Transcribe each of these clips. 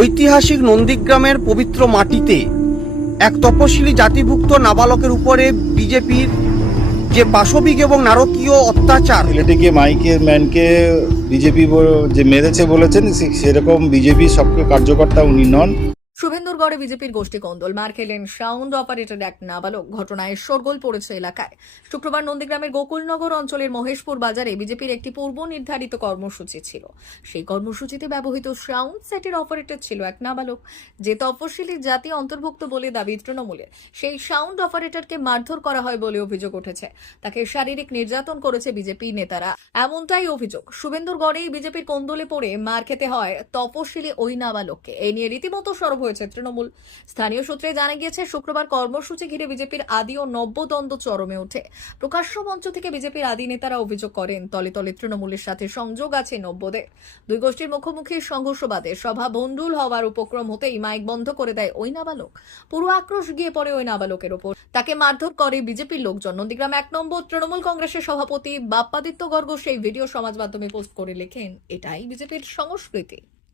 ঐতিহাসিক নন্দীগ্রামের পবিত্র মাটিতে এক তপশিলি জাতিভুক্ত নাবালকের উপরে বিজেপির যে পাশবিক এবং নারকীয় অত্যাচার। ছেলেটিকে মাইকে, ম্যানকে বিজেপি যে মেরেছে বলেছেন সেরকম বিজেপি সক্রিয় কার্যকর্তা উনি নন। শুভেন্দুরগড়ে বিজেপির গোষ্ঠী কন্দল। মার খেলেন সাউন্ড অপারেটর এক নাবালক। ঘটনায় শোরগোল পড়েছে এলাকায়। শুক্রবার নন্দীগ্রামের গোকুলনগর অঞ্চলের মহেশপুর বাজারে বিজেপির একটি পূর্ব নির্ধারিত কর্মসূচি ছিল। সেই কর্মসূচিতে ব্যবহৃত সাউন্ড সেটের অপারেটর ছিল এক নাবালক। যে তপশিলি জাতি অন্তর্ভুক্ত বলে দাবি তৃণমূলের সেই সাউন্ড অপারেটরকে মারধর করা হয় বলে অভিযোগ উঠেছে। তাকে শারীরিক নির্যাতন করেছে বিজেপি নেতারা। এমনটাই অভিযোগ। শুভেন্দুরগড়েই বিজেপির কোন্দলে পড়ে মার খেতে হয় তপশিলি ওই নাবালককে। এই নিয়ে রীতিমতো সরব হয়েছে। তৃণমূল স্থানীয় সূত্রে জানা গিয়েছে, শুক্রবার কর্মসূচি ঘিরে বিজেপির আদি ও নব্যদ্বন্দ্ব চরমে ওঠে। প্রকাশ্য মঞ্চ থেকে বিজেপির আদি নেতারা অভিযোগ করেন, তলে তলে তৃণমূলের সাথে সংযোগ আছে নব্যদের। দুই গোষ্ঠীর মুখোমুখি সংঘর্ষবাদে সভা বন্ডুল হওয়ার উপক্রম হতেই মাইক বন্ধ করে দেয় ওই নাবালক পুরো আক্রোশ গিয়ে পড়ে ওই নাবালকের ওপর। তাকে মারধর করে বিজেপির লোকজন। নন্দীগ্রাম এক নম্বর তৃণমূল কংগ্রেসের সভাপতি বাপ্পাদিত্য গর্গ সেই ভিডিও সমাজ মাধ্যমে পোস্ট করে লেখেন, এটাই বিজেপির সংস্কৃতি।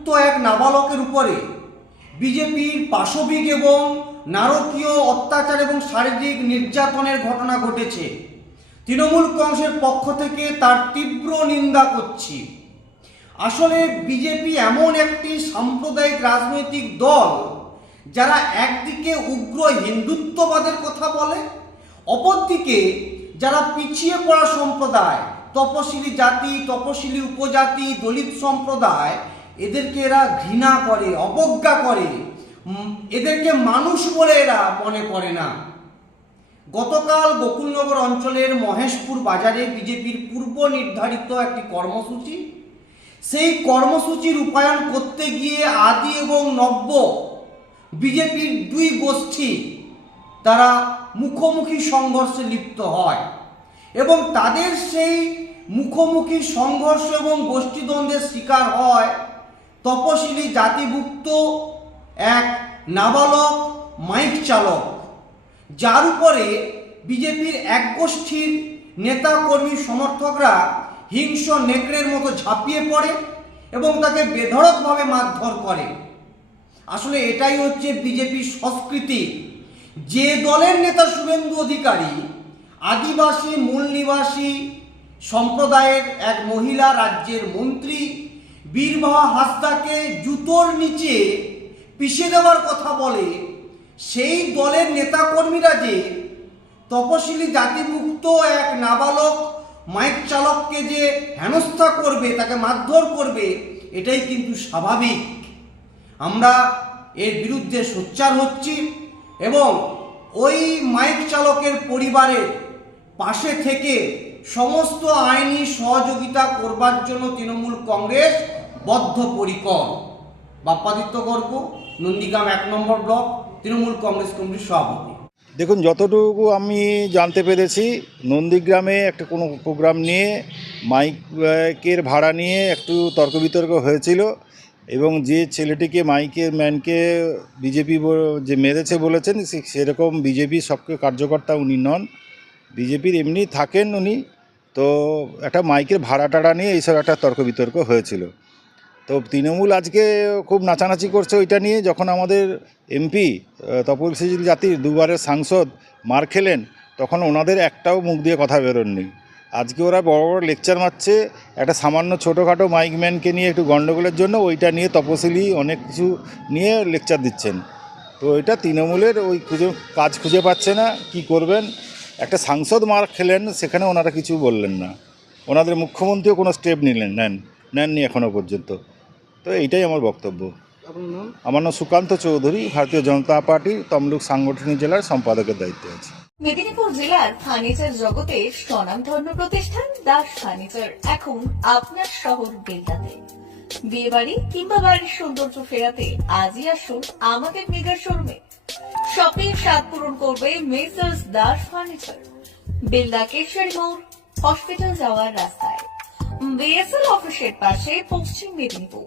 জাতিভুক্ত এক নাবালকের উপরে বিজেপির পাশবিক এবং নারকীয় অত্যাচার এবং শারীরিক নির্যাতনের ঘটনা ঘটেছে। তৃণমূল কংগ্রেসের পক্ষ থেকে তার তীব্র নিন্দা করছি। আসলে বিজেপি এমন একটি সাম্প্রদায়িক রাজনৈতিক দল যারা একদিকে উগ্র হিন্দুত্ববাদের কথা বলে, অপরদিকে যারা পিছিয়ে পড়া সম্প্রদায়, তপশিলি জাতি, তপশিলি উপজাতি, দলিত সম্প্রদায় এদেরকে এরা ঘৃণা করে, অবজ্ঞা করে। এদেরকে মানুষ বলে এরা মনে করে না। গতকাল গোকুলনগর অঞ্চলের মহেশপুর বাজারে বিজেপির পূর্ব নির্ধারিত একটি কর্মসূচি। সেই কর্মসূচি রূপায়ণ করতে গিয়ে আদি এবং নব্য বিজেপির দুই গোষ্ঠী তারা মুখোমুখি সংঘর্ষে লিপ্ত হয় এবং তাদের সেই মুখোমুখি সংঘর্ষ এবং গোষ্ঠীদ্বন্দ্বের শিকার হয় তপশিলি জাতিভুক্ত এক নাবালক মাইক চালক, যার উপরে বিজেপির এক গোষ্ঠীর নেতা কর্মী সমর্থকরা হিংস্র নেকড়ের মতো ঝাঁপিয়ে পড়ে এবং তাকে বেধড়কভাবে মারধর করে। আসলে এটাই হচ্ছে বিজেপির সংস্কৃতি। যে দলের নেতা শুভেন্দু অধিকারী আদিবাসী, মূল নিবাসী সম্প্রদায়ের এক মহিলা রাজ্যের মন্ত্রী বীরবাহা হাসদাকে জুতোর নিচে পিষে দেওয়ার কথা বলে, সেই দলের নেতাকর্মীরা যে তপশিলি জাতিমুক্ত এক নাবালক মাইক চালককে যে হেনস্থা করবে, তাকে মারধর করবে, এটাই কিন্তু স্বাভাবিক। আমরা এর বিরুদ্ধে সোচ্চার হচ্ছি এবং ওই মাইক চালকের পরিবারের পাশে থেকে সমস্ত আইনি সহযোগিতা করবার জন্য তৃণমূল কংগ্রেস বদ্ধপরিকর। বাপ্পাদিত্য গর্গ, নন্দীগ্রাম এক নম্বর ব্লক, তৃণমূল কংগ্রেস কমিটির সভাপতি। দেখুন, যতটুকু আমি জানতে পেরেছি, নন্দীগ্রামে একটা কোনো প্রোগ্রাম নিয়ে, মাইকের ভাড়া নিয়ে একটু তর্ক বিতর্ক হয়েছিল এবং যে ছেলেটিকে, মাইকের ম্যানকে বিজেপি যে মেরেছে বলেছেন সেরকম বিজেপি সক্রিয় কার্যকর্তা উনি নন। বিজেপির এমনি থাকেন উনি, তো একটা মাইকের ভাড়া টাড়া নিয়ে এইসব একটা তর্ক বিতর্ক হয়েছিল। তো তৃণমূল আজকে খুব নাচানাচি করছে ওইটা নিয়ে, যখন আমাদের এমপি তপশিলি জাতির দুবারের সাংসদ মার খেলেন, তখন ওনাদের একটাও মুখ দিয়ে কথা বেরোননি। আজকে ওরা বড় বড় লেকচার মারছে, একটা সামান্য ছোটোখাটো মাইকম্যানকে নিয়ে একটু গণ্ডগোলের জন্য ওইটা নিয়ে তপশিলি অনেক কিছু নিয়ে লেকচার দিচ্ছেন। তো এটা তৃণমূলের ওই খুঁজে, কাজ খুঁজে পাচ্ছে না, কি করবেন? একটা সাংসদ মার খেলেন, সেখানে ওনারা কিছু বললেন না। ওনাদের মুখ্যমন্ত্রীও কোনো স্টেপ নিলেন, নেন, নেননি এখনও পর্যন্ত। তো এইটাই আমার বক্তব্য। আমার নাম সুকান্ত চৌধুরী ভারতীয় জনতা পার্টির তমলুক সাংগঠনিক জেলার সম্পাদকের দায়িত্বে আছে। মেদিনীপুর জেলার ফার্নিচার জগতে স্বনামধন্য প্রতিষ্ঠান দাস ফার্নিচার। এখন আপনার শহর বেলদাতে। বিয়ে বাড়ি কিংবা বাড়ির সৌন্দর্য ফেরাতে আজই আসুন আমাদের মেগা শোরুমে। শপিং স্বাদ পূরণ করবে মেসার্স দাস ফার্নিচার। বেলদা কেশরী মোড় হসপিটাল যাওয়ার রাস্তায়। বিএসএল অফিসের পাশে পশ্চিম মেদিনীপুর।